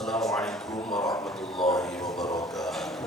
Assalamualaikum warahmatullahi wabarakatuh.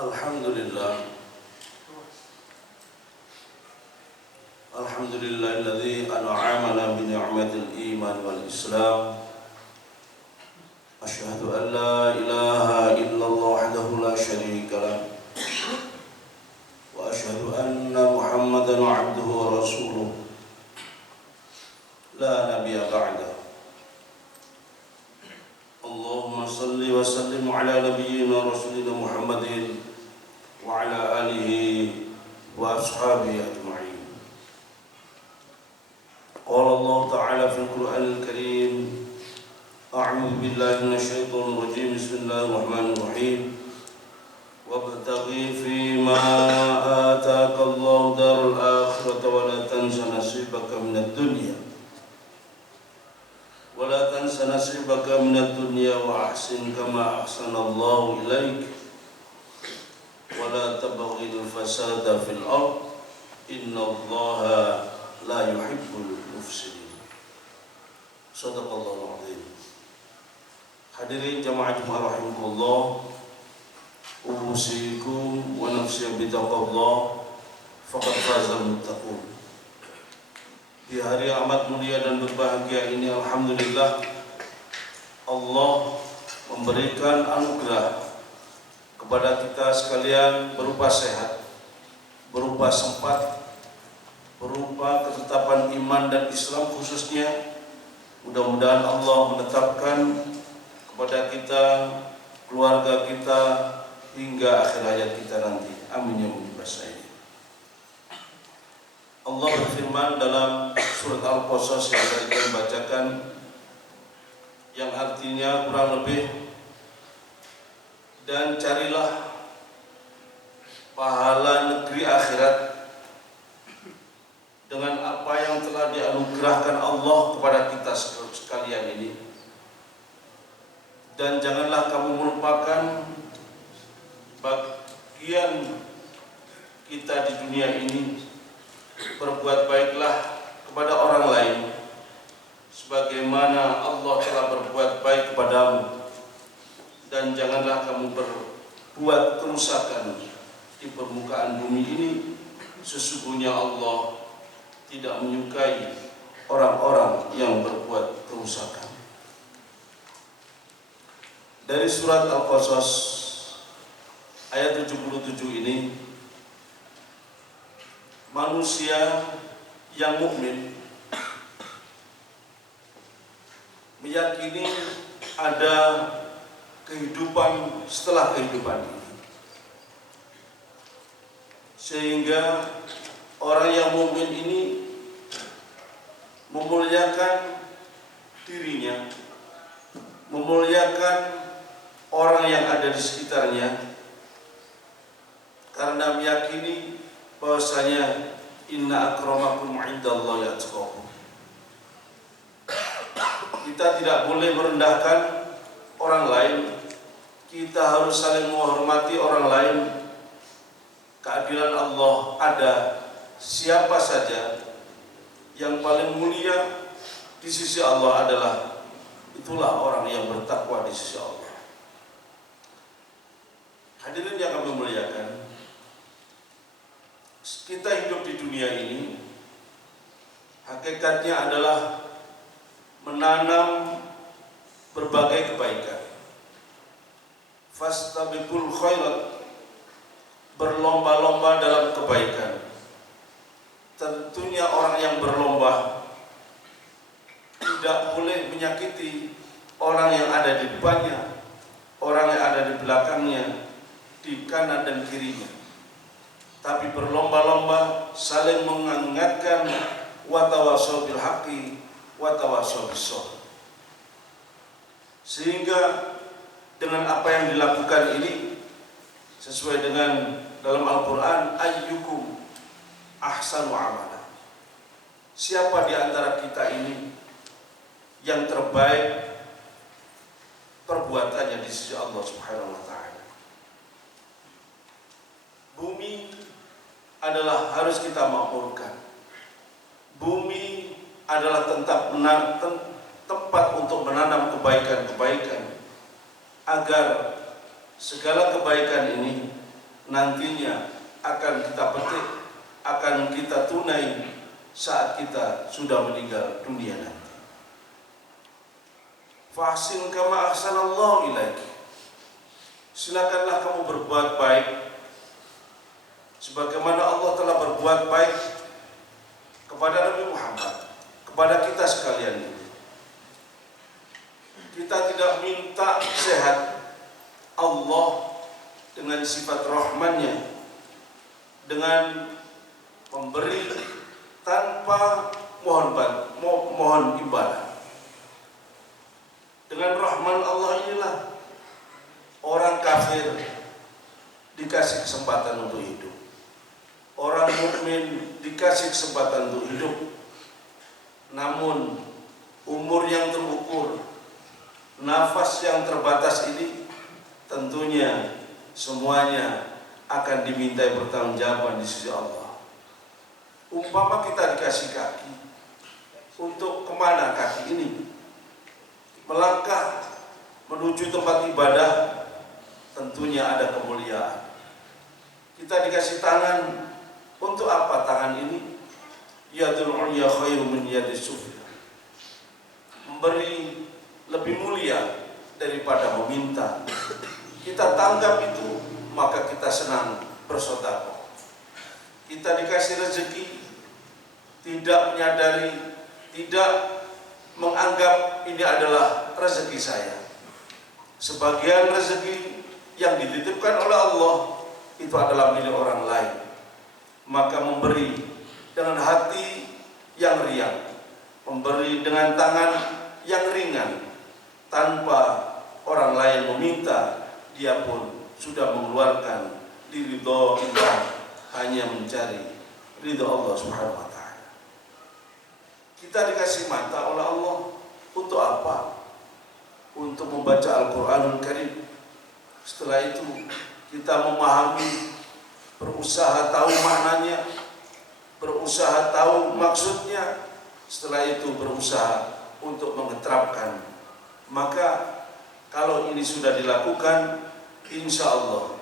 Alhamdulillah. Alhamdulillahilladzi an'amana bi ni'matil iman wal islam. Asyhadu an la ilaha illallah wahdahu la syarika lah وأصحابه أجمعين. قال الله تعالى في القرآن الكريم: أعوذ بالله من الشيطان الرجيم. بسم الله الرحمن الرحيم. وابتغ فيما آتاك الله دار الآخرة ولا تنس نصيبك من الدنيا وأحسن كما أحسن الله إليك ولا تبغ الفساد في الأرض إن الله لا يحب المفسدين. Shadaqallahul Azim. Hadirin jamaah Jumat rahimakumullah, usikum wa nafsi bitaqwallah faqad fazal muttaqun. Di hari amat mulia dan berbahagia ini, alhamdulillah, Allah memberikan anugerah kepada kita sekalian berupa sehat, berupa sempat, berupa ketetapan iman dan Islam khususnya. Mudah-mudahan Allah menetapkan kepada kita, keluarga kita, hingga akhir hayat kita nanti. Amin ya rabbal alamin. Allah berfirman dalam surat Al-Qasas yang tadi kita bacakan, yang artinya kurang lebih, dan carilah pahala negeri akhirat dengan apa yang telah dianugerahkan Allah kepada kita sekalian ini. Dan janganlah kamu melupakan bagian kita di dunia ini. Berbuat baiklah kepada orang lain sebagaimana Allah telah berbuat baik kepadamu, dan janganlah kamu berbuat kerusakan di permukaan bumi ini. Sesungguhnya Allah tidak menyukai orang-orang yang berbuat kerusakan. Dari surat Al-Qasas ayat 77 ini, manusia yang mukmin meyakini ada kehidupan setelah kehidupan ini, sehingga orang yang mukmin ini memuliakan dirinya, memuliakan orang yang ada di sekitarnya, karena meyakini bahwasanya inna akramakum indallahi atqakum. Kita tidak boleh merendahkan orang lain, kita harus saling menghormati orang lain. Keadilan Allah ada, siapa saja yang paling mulia di sisi Allah adalah, itulah orang yang bertakwa di sisi Allah. Hadirin yang kami muliakan, kita hidup di dunia ini hakikatnya adalah menanam berbagai kebaikan. Fastabiqul khairat, berlomba-lomba dalam kebaikan. Tentunya orang yang berlomba tidak boleh menyakiti orang yang ada di depannya, orang yang ada di belakangnya, di kanan dan kirinya, tapi berlomba-lomba saling mengingatkan, wa tawassaw bil haqqi wa tawassaw bis sabr. Sehingga dengan apa yang dilakukan ini sesuai dengan dalam Al-Qur'an, ayyukum ahsanu amala. Siapa di antara kita ini yang terbaik perbuatannya di sisi Allah Subhanahu wa taala. Bumi adalah harus kita makmurkan. Bumi adalah tempat untuk menanam kebaikan-kebaikan, agar segala kebaikan ini nantinya akan kita petik, akan kita tunai saat kita sudah meninggal dunia nanti. Fahsin kama ahsanallahu ilaiki. Silakanlah kamu berbuat baik sebagaimana Allah telah berbuat baik kepada Nabi Muhammad, kepada kita sekalian ini. Kita tidak minta sehat. Allah dengan sifat rahmannya, dengan memberi tanpa mohon imbalan. Dengan rahman Allah inilah orang kafir dikasih kesempatan untuk hidup. Orang mukmin dikasih kesempatan untuk hidup. Namun umur yang terukur, nafas yang terbatas ini tentunya semuanya akan dimintai pertanggungjawaban di sisi Allah. Umpama kita dikasih kaki, untuk kemana kaki ini? Melangkah menuju tempat ibadah, tentunya ada kemuliaan. Kita dikasih tangan, untuk apa tangan ini? Yadul ulya khairu min yadis sufla. Memberi lebih mulia daripada meminta. Kita tanggap itu, maka kita senang bersedekah. Kita dikasih rezeki, tidak menyadari, tidak menganggap ini adalah rezeki saya. Sebagian rezeki yang dititipkan oleh Allah itu adalah milik orang lain. Maka memberi dengan hati yang riang, memberi dengan tangan yang ringan, tanpa orang lain meminta, dia pun sudah mengeluarkan ridho Allah, hanya mencari ridho Allah Subhanahu wa ta'ala. Kita dikasih mata oleh Allah untuk apa? Untuk membaca Al-Quranul Karim. Setelah itu kita memahami, berusaha tahu maknanya, berusaha tahu maksudnya. Setelah itu berusaha untuk mengeterapkan. Maka kalau ini sudah dilakukan, insya Allah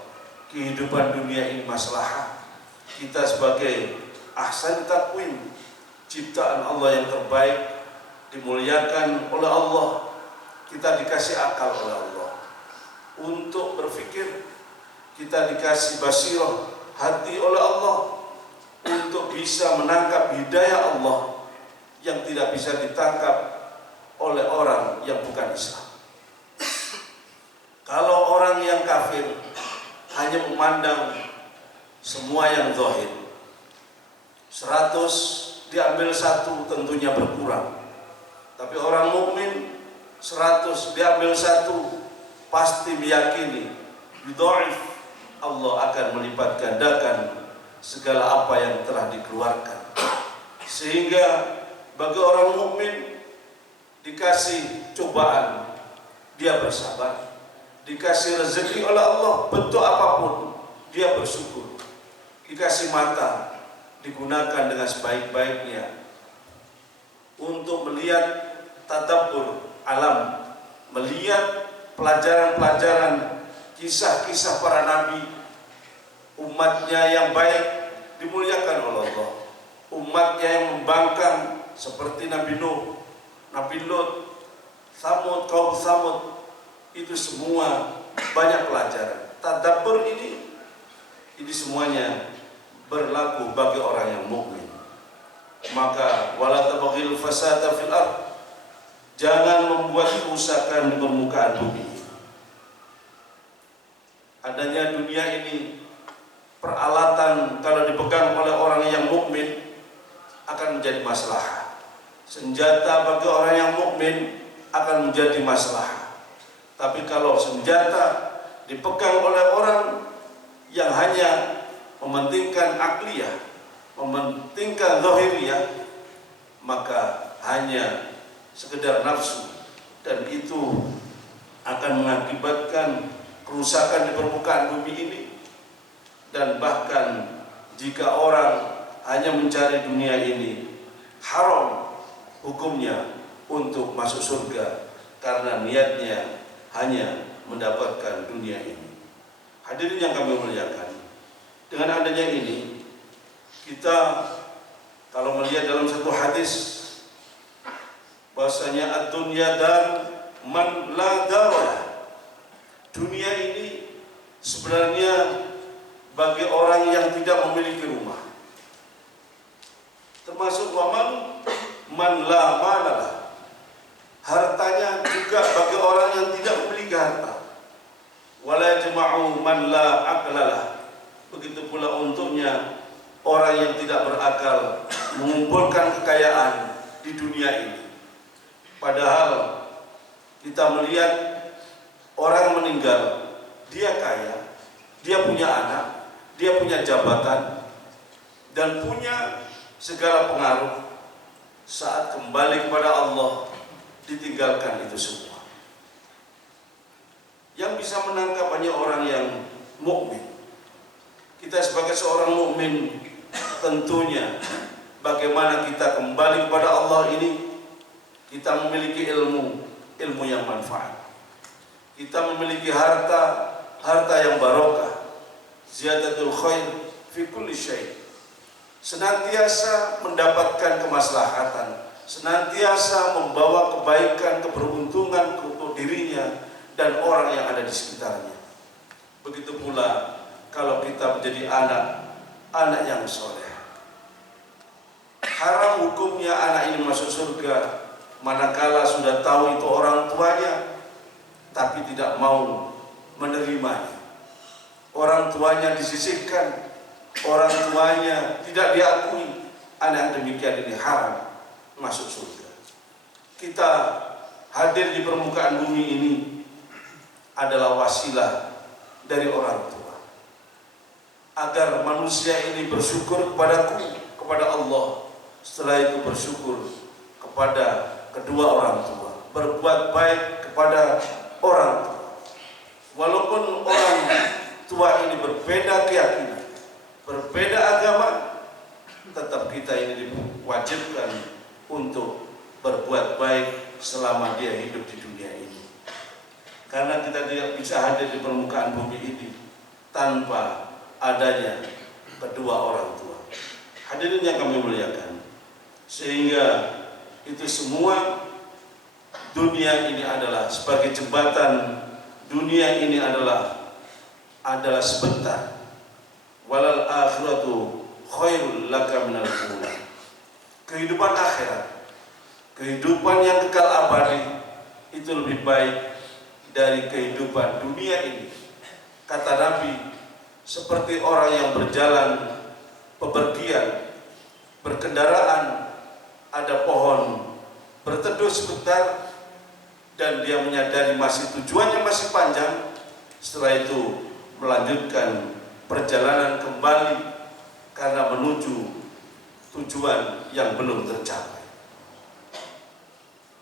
kehidupan dunia ini maslahah. Kita sebagai ahsan takwim, ciptaan Allah yang terbaik, dimuliakan oleh Allah. Kita dikasih akal oleh Allah untuk berpikir. Kita dikasih basirah hati oleh Allah untuk bisa menangkap hidayah Allah yang tidak bisa ditangkap oleh orang yang bukan Islam. Kalau orang yang kafir hanya memandang semua yang zahir, 100 diambil 1 tentunya berkurang. Tapi orang mukmin 100 diambil 1 pasti meyakini bidhaif, Allah akan melipat gandakan segala apa yang telah dikeluarkan. Sehingga bagi orang mukmin dikasih cobaan, dia bersabar. Dikasih rezeki oleh Allah bentuk apapun, dia bersyukur. Dikasih mata, digunakan dengan sebaik-baiknya untuk melihat tadabbur alam, melihat pelajaran-pelajaran kisah-kisah para nabi. Umatnya yang baik dimuliakan oleh Allah. Umatnya yang membangkang seperti Nabi Nuh, Nabi Lut, Samud, kaum Samud, itu semua banyak pelajaran. Tadabbur ini semuanya berlaku bagi orang yang mukmin. Maka wala tabghil fasada fil ard, jangan membuat kerusakan di permukaan bumi. Adanya dunia ini peralatan kalau dipegang oleh orang yang mukmin akan menjadi masalah. Senjata bagi orang yang mukmin akan menjadi masalah. Tapi kalau senjata dipegang oleh orang yang hanya mementingkan akliyah, mementingkan zahiriyah, maka hanya sekedar nafsu, dan itu akan mengakibatkan kerusakan di permukaan bumi ini. Dan bahkan jika orang hanya mencari dunia ini, haram hukumnya untuk masuk surga karena niatnya hanya mendapatkan dunia ini. Hadirin yang kami muliakan, dengan adanya ini kita kalau melihat dalam satu hadis bahasanya ad-dunya dar man la darah, dunia ini sebenarnya bagi orang yang tidak memiliki rumah, termasuk waman man la manalah, hartanya juga bagi orang yang tidak memiliki harta. Wala jama'u man la aqlalah, begitu pula untuknya orang yang tidak berakal mengumpulkan kekayaan di dunia ini. Padahal kita melihat orang meninggal, dia kaya, dia punya anak, dia punya jabatan, dan punya segala pengaruh. Saat kembali kepada Allah, ditinggalkan itu semua. Yang bisa menangkap hanya orang yang mukmin. Kita sebagai seorang mukmin, tentunya bagaimana kita kembali kepada Allah ini, kita memiliki ilmu yang manfaat. Kita memiliki harta yang barokah, ziyadatul khair fi kulli syai'. Senantiasa mendapatkan kemaslahatan, senantiasa membawa kebaikan, keberuntungan untuk dirinya dan orang yang ada di sekitarnya. Begitu pula kalau kita menjadi anak yang soleh. Haram hukumnya anak ini masuk surga manakala sudah tahu itu orang tuanya tapi tidak mau menerimanya. Orang tuanya disisihkan, orang tuanya tidak diakui. Anak demikian ini haram masuk surga. Kita hadir di permukaan bumi ini adalah wasilah dari orang tua agar manusia ini bersyukur kepada Allah, setelah itu bersyukur kepada kedua orang tua, berbuat baik kepada orang tua. Walaupun orang tua ini berbeda keyakinan, berbeda agama, tetap kita ini diwajibkan untuk berbuat baik selama dia hidup di dunia ini. Karena kita tidak bisa hadir di permukaan bumi ini tanpa adanya kedua orang tua. Hadirin yang kami muliakan, sehingga itu semua dunia ini adalah sebagai jembatan. Dunia ini adalah sebentar. Walal akhiratu khairul laka minal ula. Kehidupan akhirat, kehidupan yang kekal abadi, itu lebih baik dari kehidupan dunia ini. Kata Nabi, seperti orang yang berjalan bepergian, berkendaraan, ada pohon, berteduh sebentar, dan dia menyadari tujuannya masih panjang. Setelah itu melanjutkan perjalanan kembali karena menuju tujuan yang belum tercapai.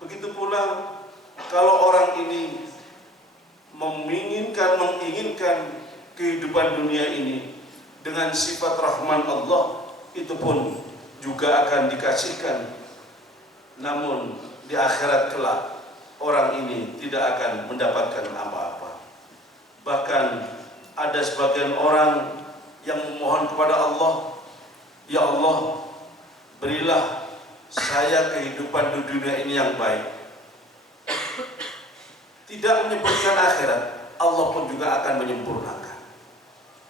Begitu pula kalau orang ini menginginkan kehidupan dunia ini dengan sifat rahman Allah, itu pun juga akan dikasihkan. Namun di akhirat kelak orang ini tidak akan mendapatkan apa-apa. Bahkan ada sebagian orang yang memohon kepada Allah, ya Allah, berilah saya kehidupan di dunia ini yang baik. Tidak menyempurnakan akhirat, Allah pun juga akan menyempurnakan.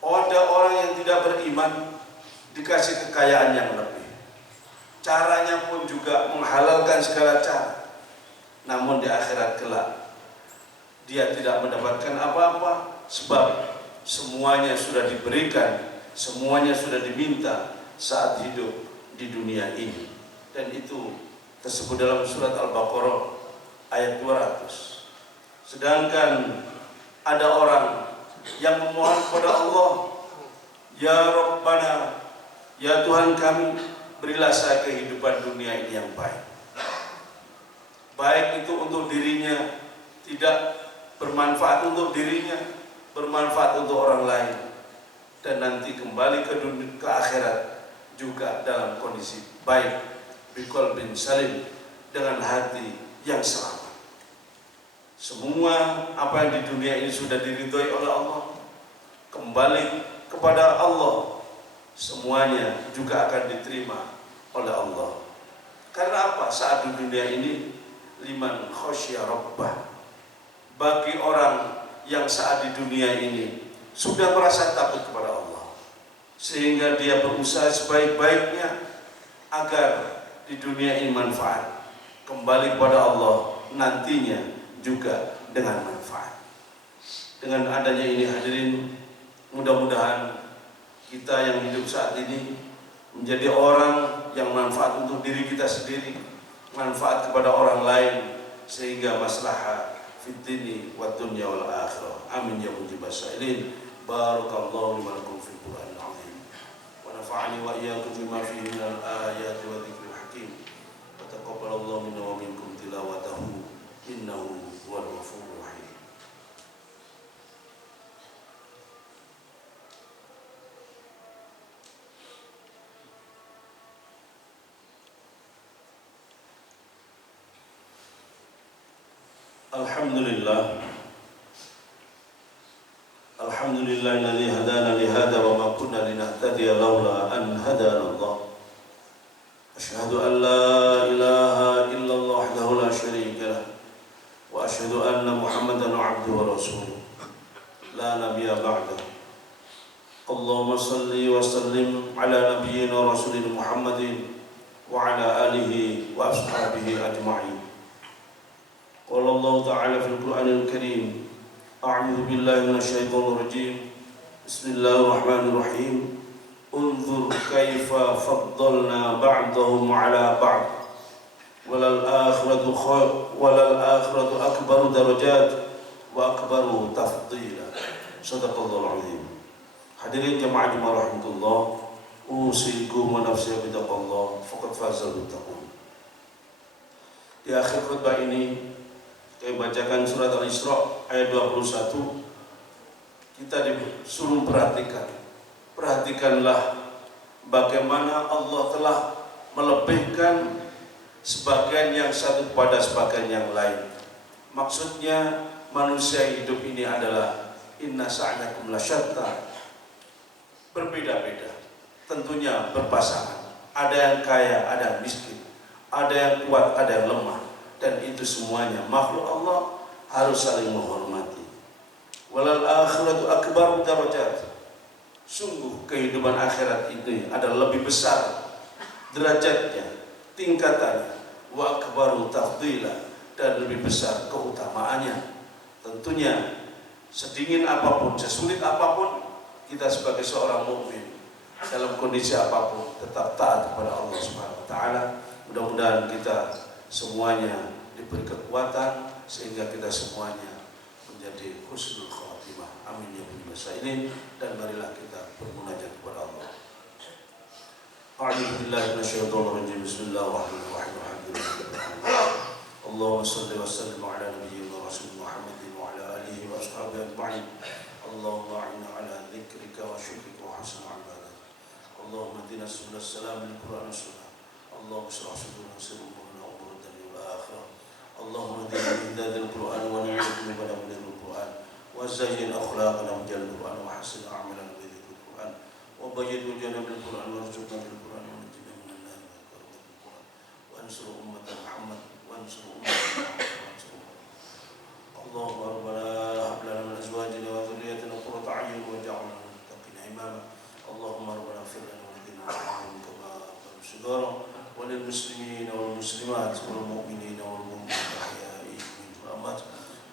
Ada orang yang tidak beriman dikasih kekayaan yang lebih, caranya pun juga menghalalkan segala cara. Namun di akhirat kelak dia tidak mendapatkan apa-apa, sebab semuanya sudah diberikan, semuanya sudah diminta saat hidup di dunia ini. Dan itu tersebut dalam surat Al-Baqarah ayat 200. Sedangkan ada orang yang memohon kepada Allah, ya Rabbana, ya Tuhan kami, berilah saya kehidupan dunia ini yang baik. Baik itu untuk dirinya, tidak bermanfaat untuk dirinya, bermanfaat untuk orang lain, dan nanti kembali ke akhirat juga dalam kondisi baik, biqalbin salim, dengan hati yang selamat. Semua apa yang di dunia ini sudah diridhoi oleh Allah, kembali kepada Allah, semuanya juga akan diterima oleh Allah. Karena apa? Saat di dunia ini, liman khosya rabbah, bagi orang yang saat di dunia ini sudah merasa takut kepada Allah, sehingga dia berusaha sebaik-baiknya agar di dunia ini manfaat, kembali kepada Allah nantinya juga dengan manfaat. Dengan adanya ini hadirin, mudah-mudahan kita yang hidup saat ini menjadi orang yang manfaat untuk diri kita sendiri, manfaat kepada orang lain, sehingga maslahah fid dini wad dunya wal akhirah. Amin ya mujibas sa'ilin. Barakallahu li wa lakum fil Qur'anil azim wa nafa'ani wa iyyakum bima fihi minal ayati wa dzikril hakim. Wa taqabbalallahu minna wa minkum tilawatahu innahu huwal ghafurur rahim. Alhamdulillahilladzi hadana li hadza wa ma kunna linahtadiya laula an hadana Allah. Asyhadu an la ilaha illallah wahdahu la syarika lah wa asyhadu anna Muhammadan abduhu wa rasuluh la nabiyya ba'dahu. Allahumma salli wa sallim ala nabiyyina rasulina Muhammadin wa ala alihi wa ashabihi ajma'in. Qala Allah ta'ala fil Qur'anil Karim, a'udzu billahi minasyaitonir rajim. Bismillahirrahmanirrahim. Unzur kaifa faddalna ba'dahum 'ala ba'd. Walal akhiratu akbaru darajat wa akbaru tafdila. Shadaqallahul 'azim. Hadirin jamaah rahmatullah, usikum wa nafsi bittaqwallah faqad fazal muttaqun. Di akhir khutbah ini kami bacakan surat Al-Isra ayat 21. Kita disuruh perhatikanlah bagaimana Allah telah melebihkan sebagian yang satu kepada sebagian yang lain. Maksudnya manusia hidup ini adalah inna sa'yakum lasyatta, berbeda-beda, tentunya berpasangan. Ada yang kaya, ada yang miskin, ada yang kuat, ada yang lemah. Dan itu semuanya makhluk Allah harus saling menghormati. Walal akhiratu akbar darajat. Sungguh kehidupan akhirat itu adalah lebih besar derajatnya, tingkatannya. Wa akbaru tafdila, dan lebih besar keutamaannya. Tentunya sedingin apapun, sesulit apapun, kita sebagai seorang mukmin dalam kondisi apapun tetap taat kepada Allah Subhanahu wa taala. Mudah-mudahan kita semuanya diberi kekuatan sehingga kita semuanya menjadi husnul khatimah. Amin ya rabbal alamin. Dan marilah kita bermunajat kepada Allah. A'udzu billahi minasyaitonir rajim. Bismillahirrahmanirrahim. Allahumma shalli wa sallim ala nabiyyina rasul Muhammadin wa ala alihi wa ashabihi ajma'in. Allahumma a'inna ala dzikrika wa syukrika wa husni ibadatik. Allahumma hdina subulal salam bil Qur'an was sunnah. Allahumma shrah sadrina sirrun اللهم اهدنا بهداية القرآن ونعوذ بك من بدل القرآن وزين أخلاقنا بجل القرآن وحسن أعمالنا بذكر القرآن وبيض وجهنا بالقرآن وارزقنا بالقرآن ونجنا من النار بالقرآن وانصر أمة محمد وانصر أمة محمد. اللهم ربنا هب لنا من أزواجنا وذرياتنا قرة أعين واجعلنا للمتقين إماما. اللهم ربنا اغفر لنا ولذين آمنوا كما غفروا صغارا وللمسلمين والمسلمات والمؤمنين والمؤمنات الأحياء منهم والأموات.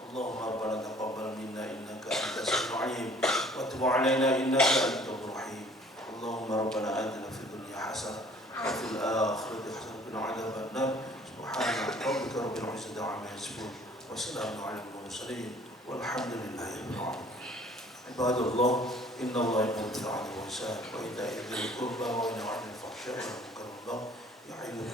اللهم ربنا تقبل منا إنك أنت السميع العليم وتب علينا إنك أنت التواب الرحيم. اللهم ربنا آتنا في الدنيا حسنة وفي الآخرة حسنة وقنا عذاب النار. سبحان ربك رب العزة عما يصفون وسلام على المرسلين والحمد لله رب العالمين. عباد الله إن الله يأمر بالعدل والإحسان وإيتاء ذي القربى وينهى عن الفحشاء والمنكر والبغي يعظكم